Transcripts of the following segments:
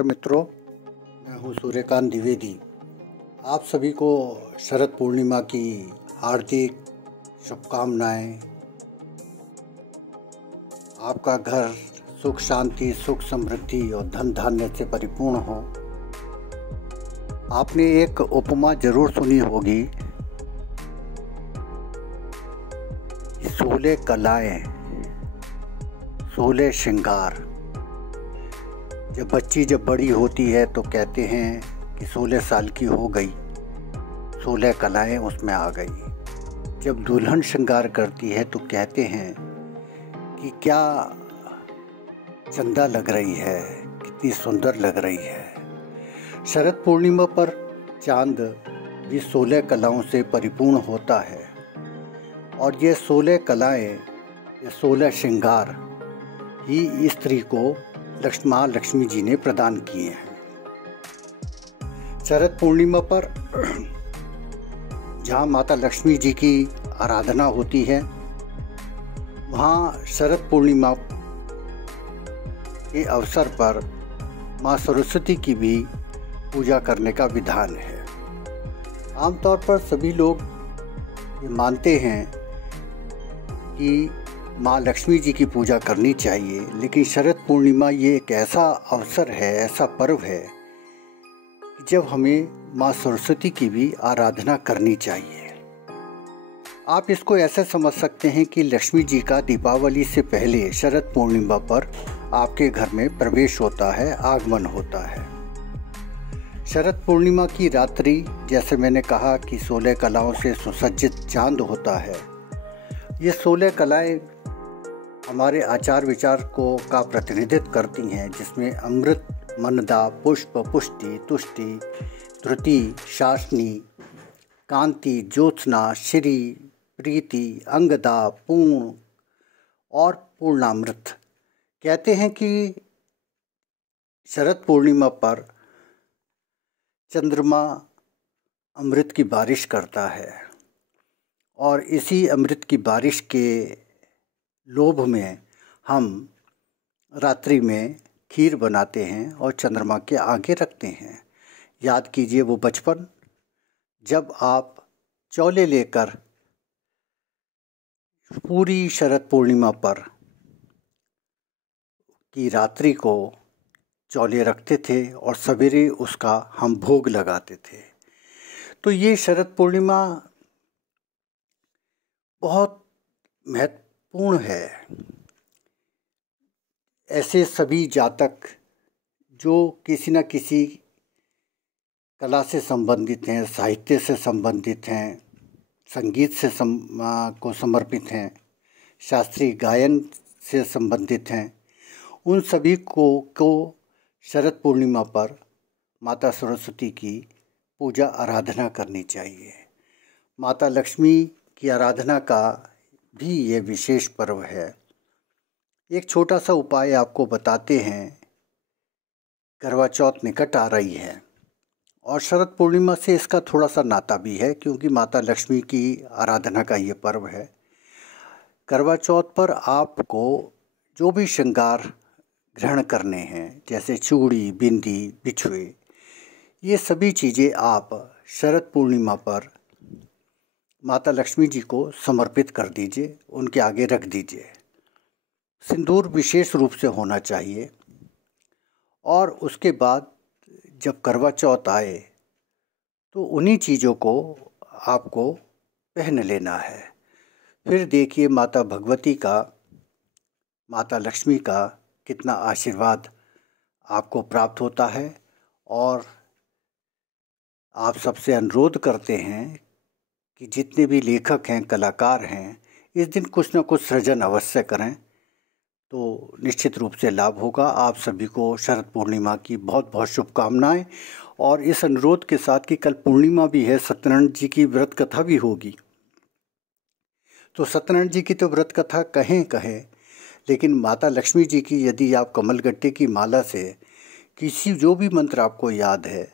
नमस्कार मित्रों, मैं हूं सूर्यकांत द्विवेदी। आप सभी को शरद पूर्णिमा की हार्दिक शुभकामनाएं। आपका घर सुख शांति, सुख समृद्धि और धन धान्य से परिपूर्ण हो। आपने एक उपमा जरूर सुनी होगी, सोलह कलाएं, सोलह श्रृंगार। जब बड़ी होती है तो कहते हैं कि 16 साल की हो गई, 16 कलाएं उसमें आ गई। जब दुल्हन श्रृंगार करती है तो कहते हैं कि क्या चंदा लग रही है, कितनी सुंदर लग रही है। शरद पूर्णिमा पर चांद भी 16 कलाओं से परिपूर्ण होता है और ये 16 कलाएं, ये 16 श्रृंगार ही स्त्री को माँ लक्ष्मी जी ने प्रदान किए हैं। शरद पूर्णिमा पर जहाँ माता लक्ष्मी जी की आराधना होती है, वहाँ शरद पूर्णिमा के अवसर पर माँ सरस्वती की भी पूजा करने का विधान है। आमतौर पर सभी लोग ये मानते हैं कि माँ लक्ष्मी जी की पूजा करनी चाहिए, लेकिन शरद पूर्णिमा ये एक ऐसा अवसर है, ऐसा पर्व है कि जब हमें माँ सरस्वती की भी आराधना करनी चाहिए। आप इसको ऐसे समझ सकते हैं कि लक्ष्मी जी का दीपावली से पहले शरद पूर्णिमा पर आपके घर में प्रवेश होता है, आगमन होता है। शरद पूर्णिमा की रात्रि, जैसे मैंने कहा कि 16 कलाओं से सुसज्जित चांद होता है। ये 16 कलाएं हमारे आचार विचार का प्रतिनिधित्व करती हैं, जिसमें अमृत, मनदा, पुष्प, पुष्टि, तुष्टि, धृति, शासनी, कांति, ज्योत्सना, श्री, प्रीति, अंगदा, पूर्ण और पूर्णामृत। कहते हैं कि शरद पूर्णिमा पर चंद्रमा अमृत की बारिश करता है और इसी अमृत की बारिश के लोभ में हम रात्रि में खीर बनाते हैं और चंद्रमा के आगे रखते हैं। याद कीजिए वो बचपन, जब आप चौले लेकर पूरी शरद पूर्णिमा पर की रात्रि को चौले रखते थे और सवेरे उसका हम भोग लगाते थे। तो ये शरद पूर्णिमा बहुत महत्वपूर्ण है। ऐसे सभी जातक जो किसी न किसी कला से संबंधित हैं, साहित्य से संबंधित हैं, संगीत से को समर्पित हैं, शास्त्रीय गायन से संबंधित हैं, उन सभी को शरद पूर्णिमा पर माता सरस्वती की पूजा आराधना करनी चाहिए। माता लक्ष्मी की आराधना का भी ये विशेष पर्व है। एक छोटा सा उपाय आपको बताते हैं। करवा चौथ निकट आ रही है और शरद पूर्णिमा से इसका थोड़ा सा नाता भी है, क्योंकि माता लक्ष्मी की आराधना का ये पर्व है। करवा चौथ पर आपको जो भी श्रृंगार ग्रहण करने हैं, जैसे चूड़ी, बिंदी, बिछुए, ये सभी चीज़ें आप शरद पूर्णिमा पर माता लक्ष्मी जी को समर्पित कर दीजिए, उनके आगे रख दीजिए। सिंदूर विशेष रूप से होना चाहिए और उसके बाद जब करवा चौथ आए तो उन्हीं चीज़ों को आपको पहन लेना है। फिर देखिए माता भगवती का, माता लक्ष्मी का कितना आशीर्वाद आपको प्राप्त होता है। और आप सबसे अनुरोध करते हैं कि जितने भी लेखक हैं, कलाकार हैं, इस दिन कुछ न कुछ सृजन अवश्य करें, तो निश्चित रूप से लाभ होगा। आप सभी को शरद पूर्णिमा की बहुत बहुत शुभकामनाएं। और इस अनुरोध के साथ कि कल पूर्णिमा भी है, सत्यनारायण जी की व्रत कथा भी होगी। तो सत्यनारायण जी की तो व्रत कथा कहें, लेकिन माता लक्ष्मी जी की यदि आप कमलगट्टे की माला से किसी जो भी मंत्र आपको याद है,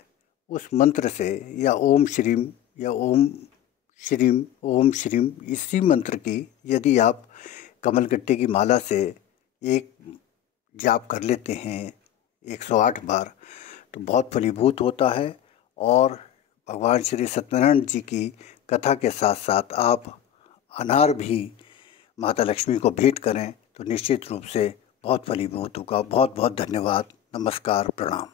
उस मंत्र से, या ओम श्रीम या ओम श्रीम, इसी मंत्र की यदि आप कमलगट्टे की माला से एक जाप कर लेते हैं 108 बार, तो बहुत फलीभूत होता है। और भगवान श्री सत्यनारायण जी की कथा के साथ साथ आप अनार भी माता लक्ष्मी को भेंट करें तो निश्चित रूप से बहुत फलीभूत होगा। बहुत बहुत धन्यवाद। नमस्कार, प्रणाम।